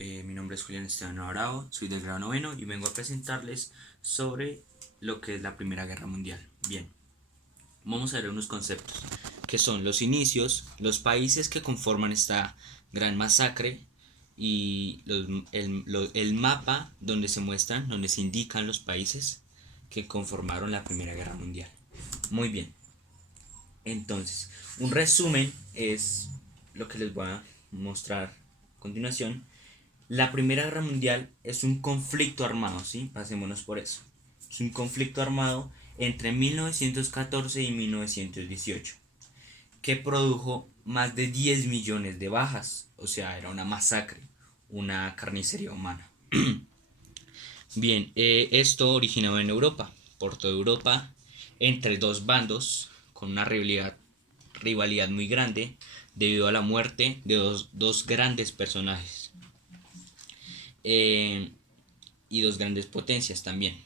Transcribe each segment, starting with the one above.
Mi nombre es Julián Esteban Navarro, soy del grado noveno y vengo a presentarles sobre lo que es la Primera Guerra Mundial. Bien, vamos a ver unos conceptos, que son los inicios, los países que conforman esta gran masacre y el mapa donde se muestran, donde se indican los países que conformaron la Primera Guerra Mundial. Muy bien, entonces, un resumen es lo que les voy a mostrar a continuación. La Primera Guerra Mundial es un conflicto armado, ¿sí? Pasémonos por eso. Es un conflicto armado entre 1914 y 1918, que produjo más de 10 millones de bajas, o sea, era una masacre, una carnicería humana. Bien, esto originó en Europa, por toda Europa, entre dos bandos, con una rivalidad muy grande, debido a la muerte de dos grandes personajes. Eh, y dos grandes potencias también.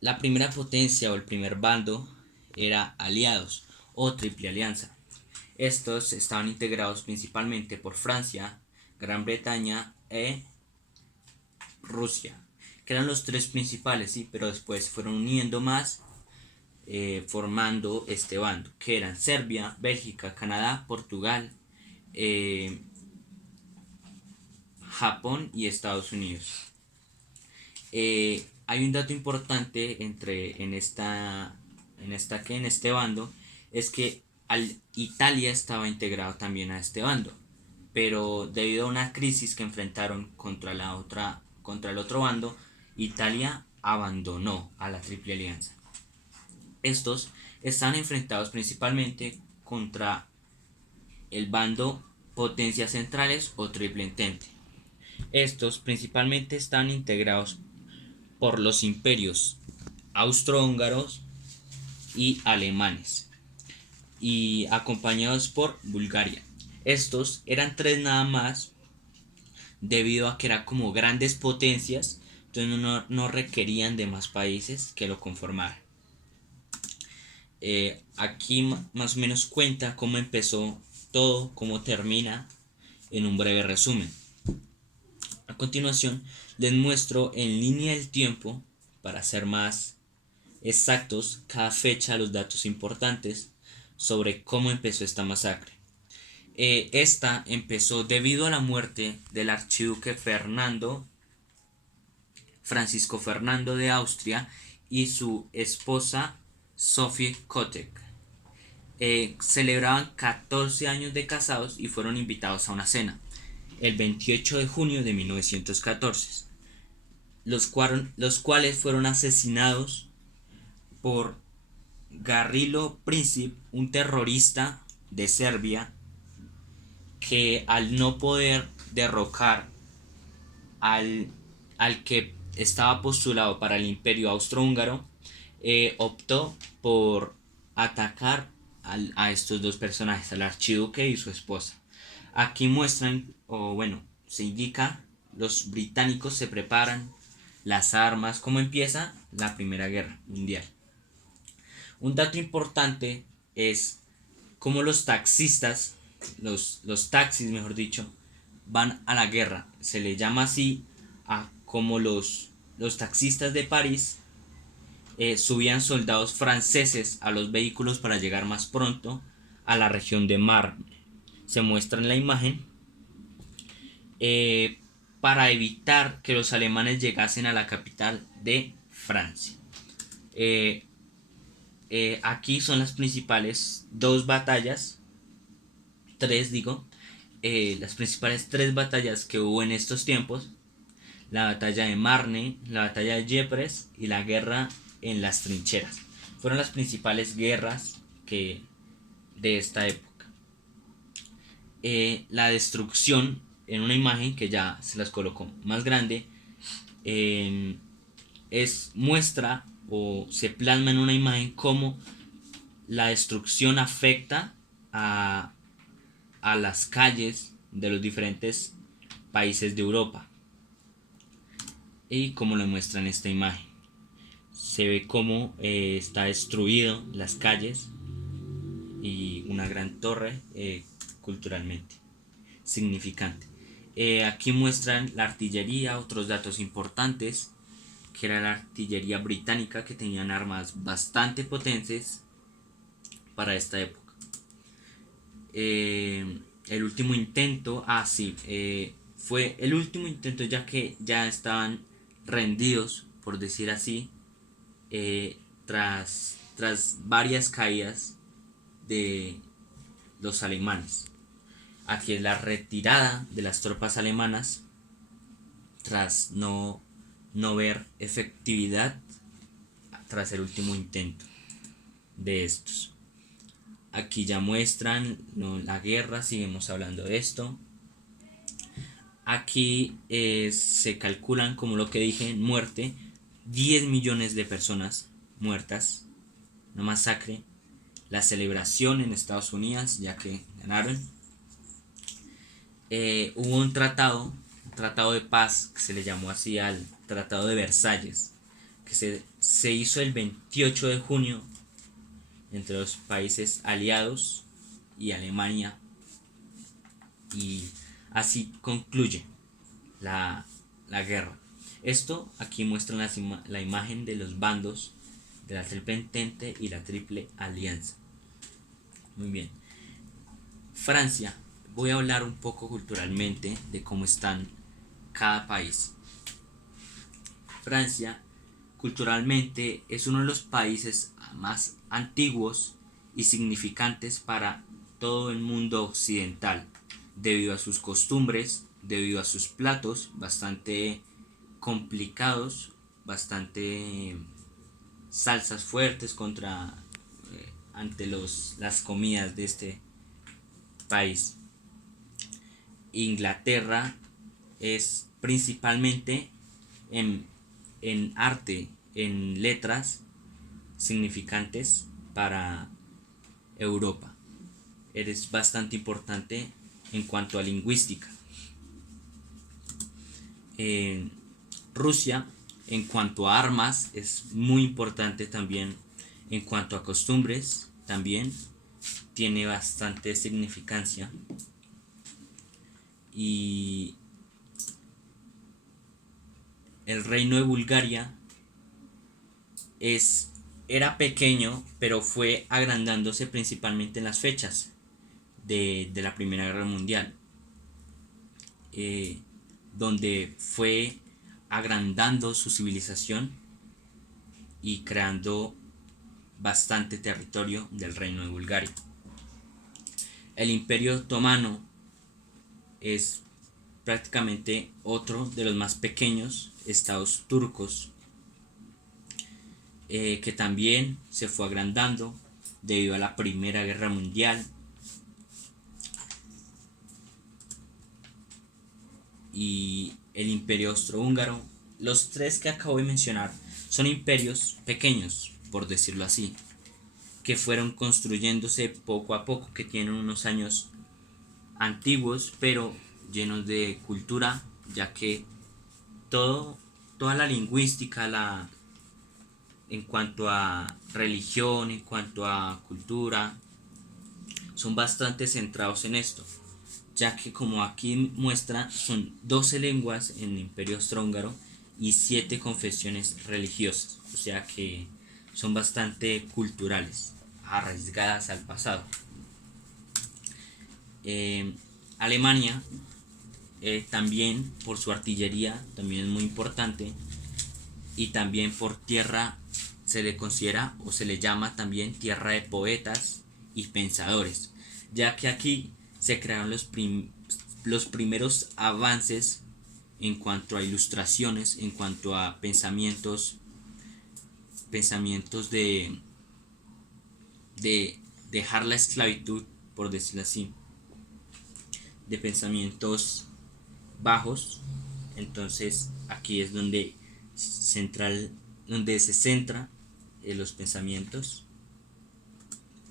La primera potencia o el primer bando era aliados o triple alianza. Estos estaban integrados principalmente por Francia, Gran Bretaña e Rusia, que eran los tres principales, ¿sí? Pero después fueron uniendo más, formando este bando, que eran Serbia, Bélgica, Canadá, Portugal, eh, Japón y Estados Unidos. Hay un dato importante en este bando, es que Italia estaba integrado también a este bando, pero debido a una crisis que enfrentaron contra el otro bando, Italia abandonó a la Triple Alianza. Estos están enfrentados principalmente contra el bando Potencias Centrales o Triple Entente. Estos principalmente están integrados por los imperios austrohúngaros y alemanes, y acompañados por Bulgaria. Estos eran tres nada más, debido a que eran como grandes potencias, entonces no requerían de más países que lo conformaran. Aquí más o menos cuenta cómo empezó todo, cómo termina, en un breve resumen. A continuación les muestro en línea del tiempo, para ser más exactos, cada fecha, los datos importantes sobre cómo empezó esta masacre. Esta empezó debido a la muerte del archiduque Francisco Fernando de Austria, y su esposa Sophie Kotek. Celebraban 14 años de casados y fueron invitados a una cena el 28 de junio de 1914, los cuales fueron asesinados por Gavrilo Princip, un terrorista de Serbia, que al no poder derrocar al, al que estaba postulado para el imperio austrohúngaro, optó por atacar a estos dos personajes, al archiduque y su esposa. Aquí muestran, o bueno, se indica, los británicos se preparan, las armas, cómo empieza la Primera Guerra Mundial. Un dato importante es cómo los taxistas, los taxis mejor dicho, van a la guerra. Se le llama así a como los taxistas de París subían soldados franceses a los vehículos para llegar más pronto a la región de Marne. Se muestra en la imagen, eh, para evitar que los alemanes llegasen a la capital de Francia. Eh, Aquí son las principales dos batallas, tres digo, las principales tres batallas que hubo en estos tiempos: la batalla de Marne, la batalla de Ypres y la guerra en las trincheras. Fueron las principales guerras de esta época. La destrucción, en una imagen que ya se las colocó más grande, muestra o se plasma en una imagen cómo la destrucción afecta a las calles de los diferentes países de Europa, y como lo muestra en esta imagen. Se ve cómo está destruido las calles y una gran torre, culturalmente significante. Aquí muestran la artillería, otros datos importantes, que era la artillería británica, que tenían armas bastante potentes para esta época. El último intento, fue el último intento, ya que ya estaban rendidos, por decir así, tras varias caídas de los alemanes. Aquí es la retirada de las tropas alemanas tras no ver efectividad tras el último intento de estos. Aquí ya muestran la guerra, seguimos hablando de esto. Aquí se calculan, como lo que dije, en muerte, 10 millones de personas muertas, una masacre. La celebración en Estados Unidos, ya que ganaron. Hubo un tratado de paz, que se le llamó así al Tratado de Versalles, que se hizo el 28 de junio entre los países aliados y Alemania, y así concluye la guerra. Esto aquí muestra la imagen de los bandos de la Triple Entente y la Triple Alianza. Muy bien. Francia, voy a hablar un poco culturalmente de cómo están cada país. Francia, culturalmente, es uno de los países más antiguos y significantes para todo el mundo occidental, debido a sus costumbres, debido a sus platos bastante complicados, bastante salsas fuertes ante las comidas de este país. Inglaterra es principalmente en arte, en letras significantes para Europa. Es bastante importante en cuanto a lingüística. Rusia, en cuanto a armas, es muy importante también. En cuanto a costumbres, también tiene bastante significancia. Y el reino de Bulgaria era pequeño, pero fue agrandándose principalmente en las fechas de la Primera Guerra Mundial, donde fue agrandando su civilización y creando bastante territorio del reino de Bulgaria. El Imperio Otomano es prácticamente otro de los más pequeños estados turcos, que también se fue agrandando debido a la Primera Guerra Mundial. Y el Imperio Austrohúngaro. Los tres que acabo de mencionar son imperios pequeños, por decirlo así, que fueron construyéndose poco a poco, que tienen unos años antiguos, pero llenos de cultura, ya que toda la lingüística, en cuanto a religión, en cuanto a cultura, son bastante centrados en esto, ya que, como aquí muestra, son 12 lenguas en el Imperio Austrohúngaro y 7 confesiones religiosas, o sea que son bastante culturales, arraigadas al pasado. Alemania, también por su artillería, también es muy importante, y también por tierra, se le considera o se le llama también tierra de poetas y pensadores, ya que aquí se crearon los primeros avances en cuanto a ilustraciones, en cuanto a pensamientos de dejar la esclavitud, por decirlo así, de pensamientos bajos. Entonces aquí es donde se centra en los pensamientos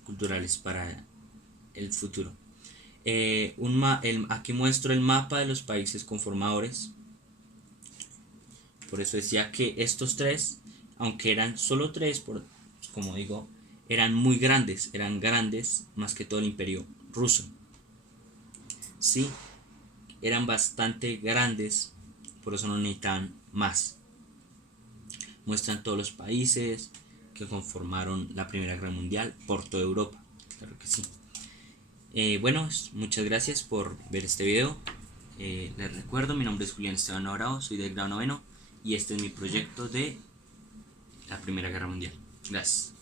culturales para el futuro. Aquí muestro el mapa de los países conformadores. Por eso decía que estos tres, aunque eran solo tres, como digo, eran muy grandes, eran grandes más que todo el imperio ruso. Sí, eran bastante grandes, por eso no necesitaban más. Muestran todos los países que conformaron la Primera Guerra Mundial por toda Europa, claro que sí. Bueno, muchas gracias por ver este video. Les recuerdo, mi nombre es Julián Esteban Bravo, soy del grado noveno y este es mi proyecto de la Primera Guerra Mundial. Gracias.